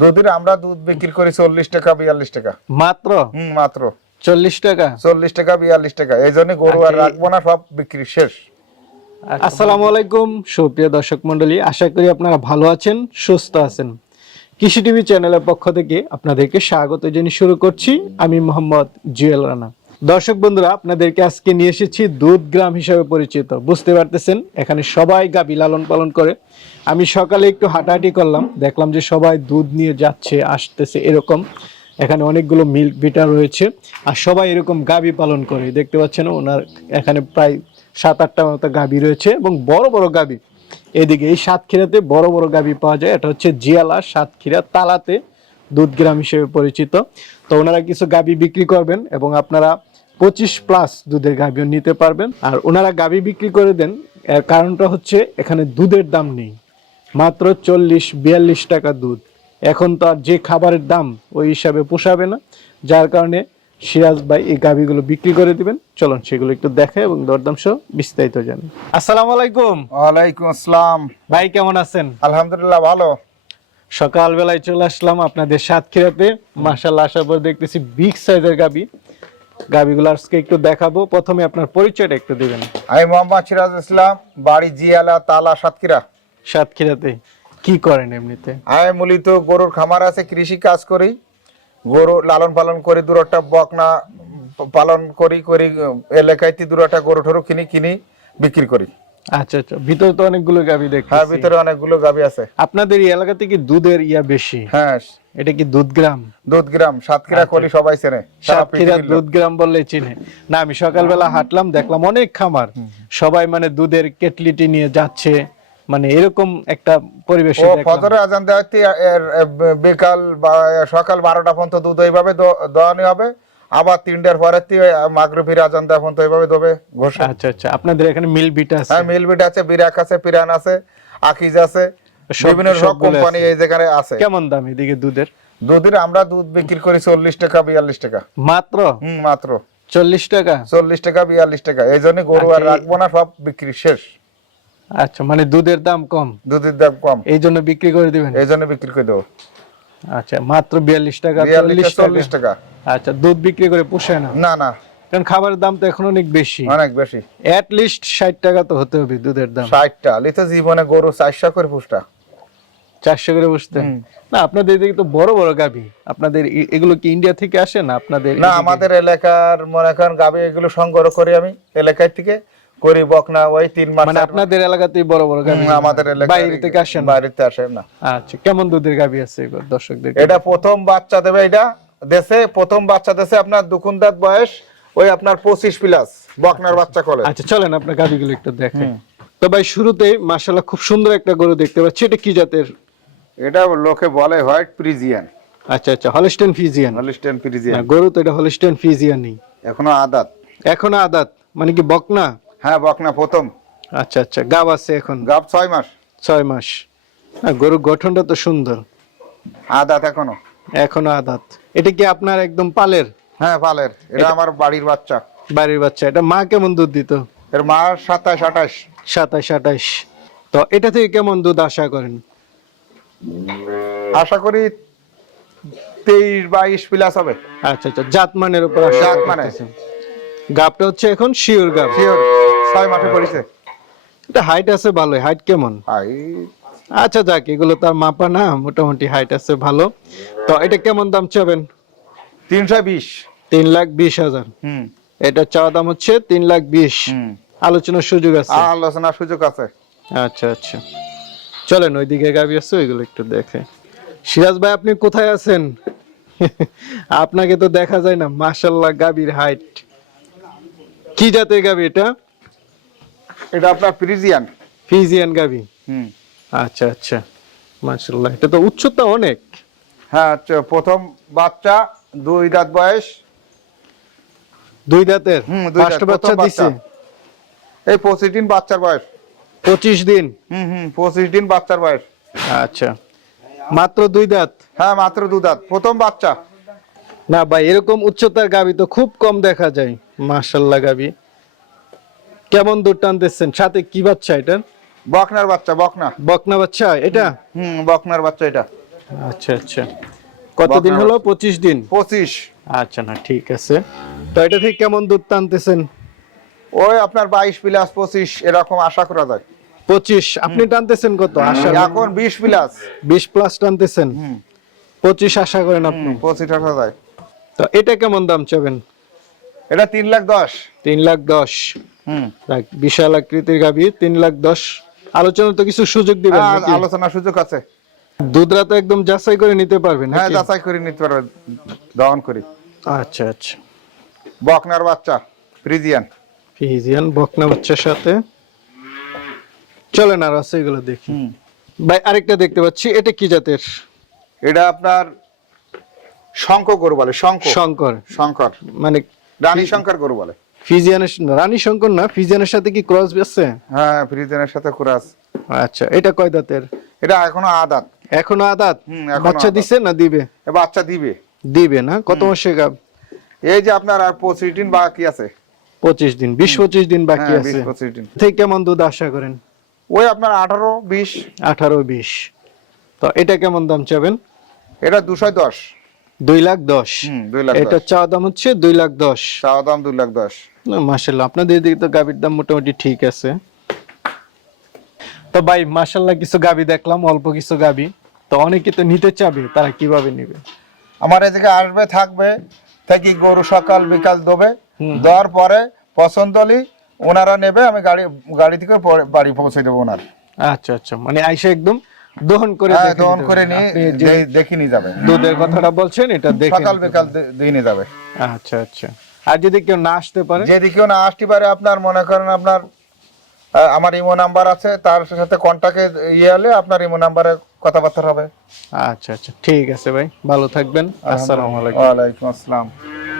দুধের আমরা দুধ বিক্রি করি চল্লিশ টাকা বিয়াল্লিশ টাকা। মাত্র? হুম মাত্র। চল্লিশ টাকা? চল্লিশ টাকা বিয়াল্লিশ টাকা। এই জন্য গরু আর আচ্ছা, রাখব না সব বিক্রি শেষ। আসসালামু আলাইকুম সুপ্রিয় দর্শক মন্ডলী আশা করি আপনারা ভালো আছেন সুস্থ আছেন। কৃষি টিভি চ্যানেলের পক্ষ থেকে আপনাদেরকে স্বাগত জানিয়ে শুরু করছি। আমি মোহাম্মদ জুয়েল রানা। দর্শক বন্ধুরা, আপনাদেরকে আজকে নিয়ে এসেছি দুধ গ্রাম হিসাবে পরিচিত। বুঝতে পারতেছেন? এখানে সবাই গাবি লালন পালন করে। আমি সকালে একটু হাঁটাহাঁটি করলাম, দেখলাম যে সবাই দুধ নিয়ে যাচ্ছে, আসতেছে এরকম। এখানে অনেকগুলো মিল্ক বিটার রয়েছে, আর সবাই এরকম গাবি পালন করে। দেখতে পাচ্ছেন ওনার এখানে প্রায় সাত আটটা মতো গাবি রয়েছে এবং বড় বড় গাবি এদিকে এই সাতক্ষীরাতে বড় বড় গাবি পাওয়া যায়। এটা হচ্ছে জিয়ালা সাতক্ষীরা তালাতে দুধ গ্রাম হিসেবে পরিচিত। তো ওনারা কিছু গাবি বিক্রি করবেন এবং আপনারা পঁচিশ প্লাস দুধের গাভিও নিতে পারবেন। আর ওনারা গাবি বিক্রি করে দেন এর কারণটা হচ্ছে এখানে দুধের দাম নেই। মাত্র চল্লিশ বিয়াল্লিশ টাকা দুধ। এখন তো আর যে খাবারের দাম ওই হিসাবে পোষাবে না। যার কারণে সিরাজ ভাই এই গাভিগুলো বিক্রি করে দিবেন। চলুন সেগুলো একটু দেখে এবং দরদাম সহ বিস্তারিত জানি। আসসালামু আলাইকুম। ওয়ালাইকুম আসসালাম। ভাই কেমন আছেন? আলহামদুলিল্লাহ ভালো। সকালবেলায় চলে আসলাম আপনাদের সাতক্ষীরাতে। মাসাল্লাহ আসার পর দেখতেছি বিগ সাইজের গাবি গাবিগুলো আজকে একটু দেখাবো। প্রথমে আপনার পরিচয়টা একটু দিবেন। আমি মোহাম্মদ সিরাজ ইসলাম বাড়ি জিয়ালা তালা সাতক্ষীরা। সাতক্ষীরাতে কি করেন এমনিতে? আমি মূলত গরুর খামার আছে কৃষি কাজ করি। গরু লালন পালন করি দূর একটা বকনা পালন করি করি এলাকায় দূর একটা গরু ঠরু কিনি কিনি বিক্রি করি। আচ্ছা আচ্ছা। ভিতরে তো অনেকগুলো গাবি হ্যাঁ ভিতরে অনেকগুলো গাবি আছে। আপনাদের এই এলাকাতে কি দুধের ইয়া বেশি। হ্যাঁ। এটা কি সাতক্ষীরা করি সবাই চেনে। সাতক্ষীরা বললে চিনে। না আমি সকালবেলা হাঁটলাম দেখলাম অনেক খামার। সবাই মানে দুধের কেটলিটি নিয়ে যাচ্ছে। মানে এরকম একটা পরিবেশ দেখলাম। আজান দেওয়া বিকাল বা সকাল বারোটা পর্যন্ত দুধ এইভাবে দো- দোয়ানি হবে। আবার তিনটার পরে মাগরিফির আজান পর্যন্ত এইভাবে দেবে ঘষে আচ্ছা আচ্ছা। আপনাদের এখানে মিল বিট আছে? হ্যাঁ মিলবিট আছে বিরাক আছে পিরান আছে আকিজ আছে বিভিন্ন সব কোম্পানি এই জায়গায় আছে। কেমন দাম এদিকে দুধের? দুধের আমরা দুধ বিক্রি করি চল্লিশ টাকা বিয়াল্লিশ টাকা। মাত্র? হুম মাত্র। চল্লিশ টাকা? চল্লিশ টাকা বিয়াল্লিশ টাকা। এই জন্য গরু আর আচ্ছা, রাখব না সব বিক্রি শেষ। আচ্ছা মানে দুধের দাম কম? দুধের দাম কম। এই জন্য বিক্রি করে দিবেন? এই জন্য বিক্রি করে দেবো। আচ্ছা মাত্র বিয়াল্লিশ টাকা বিয়াল্লিশ চল্লিশ টাকা। আচ্ছা দুধ বিক্রি করে পোষায় না? না না। কারণ খাবারের দাম তো এখন অনেক বেশি। অনেক বেশি। অ্যাট লিস্ট ষাট টাকা তো হতে হবে দুধের দাম। ষাটটা লিতে জীবনে গরু চারশো করে পুষ্টা। চারশো করে বসতে না আপনাদের এদিকে তো বড় বড় আপনাদের এগুলো কি ইন্ডিয়া থেকে আসে না আপনাদের না আমাদের এলাকার মনে করেন গাবি এগুলো সংগ্রহ করি আমি এলাকার থেকে। করি বকনা ওই তিন মাস মানে আপনাদের এলাকাতেই বড় বড় গাভী। আমাদের এলাকায় বাইরে থেকে আসে না? বাইরেতে আসে না। আচ্ছা কেমন দুধের গাভী আছে দর্শকদের এটা প্রথম বাচ্চা দেবে এটা দেশে প্রথম বাচ্চা দেশে আপনার দুকুন্দাত বয়স ওই আপনার পঁচিশ প্লাস বকনার বাচ্চা করে আচ্ছা চলেন আপনার গাভীগুলো একটু দেখেন। তো ভাই শুরুতেই মাশাআল্লাহ খুব সুন্দর একটা গরু দেখতে পাচ্ছি। এটা কি জাতের? এটা লোকে বলে হোয়াইট প্রিজিয়ান আচ্ছা আচ্ছা হলিস্টেন ফিজিয়ান হলিস্টেন না প্রিজিয়ান গরু তো এটা হলিস্টেন ফিজিয়ান নেই এখনও আদাত। এখনও আদাত? মানে কি বকনা? হ্যাঁ বকনা প্রথম। আচ্ছা আচ্ছা গাব আছে এখন। গাব ছয় মাস। ছয় মাস। না গরুর গঠনটা তো সুন্দর। আদাত এখনও। এখনও আদাত। এটা কি আপনার একদম পালের? হ্যাঁ পালের। এটা আমার বাড়ির বাচ্চা। বাড়ির বাচ্চা। এটা মা কেমন দুধ দিত? এর মা সাতাশ আঠাশ। সাতাশ আঠাশ। তো এটা থেকে কেমন দুধ আশা করেন? আশা করি তেইশ বাইশ প্লাস হবে। আচ্ছা আচ্ছা। জাতমানের উপর আশা জাতমানে। গাবটা হচ্ছে এখন শিওর গাব। শিওর। ছয় মাসে পড়েছে। এটা হাইট আছে ভালো হাইট কেমন? আই আচ্ছা যাক এগুলো তার মাপা না মোটামুটি হাইট আছে ভালো। তো এটা কেমন দাম চাবেন? তিনশো বিশ। তিন লাখ বিশ হাজার। হুম। এটা চাওয়া দাম হচ্ছে তিন লাখ বিশ। আলোচনার সুযোগ আছে? আলোচনার সুযোগ আছে। আচ্ছা আচ্ছা। চলেন ওইদিকে গাবি আছে ওইগুলো একটু দেখে। সিরাজ ভাই আপনি কোথায় আছেন? আপনাকে তো দেখা যায় না মাশাল্লাহ গাবির হাইট কি জাতের গাবি এটা? এটা আপনার প্রিজিয়ান ফিজিয়ান গাবি। হুম। আচ্ছা আচ্ছা। মাশাল্লাহ এটা তো উচ্চতা অনেক। হ্যাঁ প্রথম বাচ্চা দুই দাঁত বয়স। দুই দাঁতের? ফার্স্ট বাচ্চা দিছে? এই পঁচিশ দিন বাচ্চার বয়স। পঁচিশ দিন? হুম হুম পঁচিশ দিন বাচ্চার বয়স। আচ্ছা। মাত্র দুই দাঁত? হ্যাঁ মাত্র দু দাঁত প্রথম বাচ্চা। না ভাই এরকম উচ্চতার গাবি তো খুব কম দেখা যায়। মাশাল্লাহ গাবি কেমন দুধ টানতেছেন? সাথে কি বাচ্চা এটা বকনার বাচ্চা বকনা। বকনা বাচ্চা এটা? হুম বকনার বাচ্চা এটা। আচ্ছা আচ্ছা। কতদিন হলো? পঁচিশ দিন? পঁচিশ। আচ্ছা না ঠিক আছে। তো এটা থেকে কেমন দুধ টানতেছেন? ওই আপনার বাইশ প্লাস পঁচিশ এরকম আশা করা যায়। পঁচিশ আপনি টানতেছেন কত? আশা এখন বিশ প্লাস। বিশ প্লাস টানতেছেন? পঁচিশ আশা করেন আপনি? পঁচিশ আশা যায়। তো এটা কেমন দাম চাবেন? এটা তিন লাখ দশ। তিন লাখ দশ। হুম। বিশাল আকৃতির গাভী তিন লাখ দশ। আলোচনা তো কিছু সুযোগ দিবেন হ্যাঁ, নাকি? আলোচনার সুযোগ আছে। দুধরা তো একদম যাচাই করে নিতে পারবেন হ্যাঁ যাচাই করে নিতে পারবে দহন করি। আচ্ছা আচ্ছা। বকনার বাচ্চা ফ্রিজিয়ান। ফিজিয়ান বকনা বাচ্চার সাথে। চলেন আর আছে এগুলো দেখি। ভাই আরেকটা দেখতে পাচ্ছি। এটা কি জাতের? এটা আপনার শঙ্খ গরু বলে শঙ্খ। শঙ্কর। শঙ্কর। মানে রানী শঙ্কর গরু বলে। ফিজিয়ানের রানী শঙ্কর না? ফিজিয়ানের সাথে কি ক্রস আছে হ্যাঁ ফ্রিজিয়ানের সাথে কুরাস আচ্ছা এটা কয় দাঁতের? এটা এখনও আদাত এখনও আদাত বাচ্চা দিছে না দিবে? বাচ্চা দিবে। দিবে না? কত মাসে গাব এই যে আপনার আর পঁচিশ দিন বাকি আছে। পঁচিশ দিন বিশ পঁচিশ দিন বাকি হ্যাঁ আছে। থেকে কেমন দুধ আশা করেন? ওই আপনার আঠারো বিশ। আঠারো বিশ। তো এটা কেমন দাম চাবেন? এটা দুশো দশ। দুই লাখ দশ। এটা চাওয়া দাম হচ্ছে দুই লাখ দশ। চাওয়া দাম দুই লাখ দশ। মাসাল্লাহ আপনাদের দিকে তো দাম মোটামুটি ঠিক আছে। তো ভাই মাসাল্লাহ কিছু দেখলাম অল্প কিছু তো অনেকে তো নিতে চাবে তারা কীভাবে নিবে? আমার এদিকে আসবে থাকবে থেকে গরু সকাল বিকাল দেবে। দেওয়ার পরে পছন্দ হলি ওনারা নেবে আমি গাড়ি গাড়ি থেকে বাড়ি পৌঁছে দেবো ওনার। আচ্ছা আচ্ছা। মানে আইসা একদম দহন করে হ্যাঁ দহন করে নিয়ে দেখে নিয়ে যাবে। দুধের কথাটা বলছেন এটা দেখে সকাল বিকাল দিয়ে নিয়ে যাবে। আচ্ছা আচ্ছা। আর যদি কেউ না আসতে পারে? যদি কেউ না আসতে পারে আপনার মনে করেন আপনার আমার ইমো নাম্বার আছে তার সাথে কন্ট্যাক্টে ইয়ে হলে আপনার ইমো নাম্বারে কথাবার্তা হবে। আচ্ছা আচ্ছা। ঠিক আছে ভাই ভালো থাকবেন। আসসালামু আলাইকুম। ওয়ালাইকুম আসসালাম।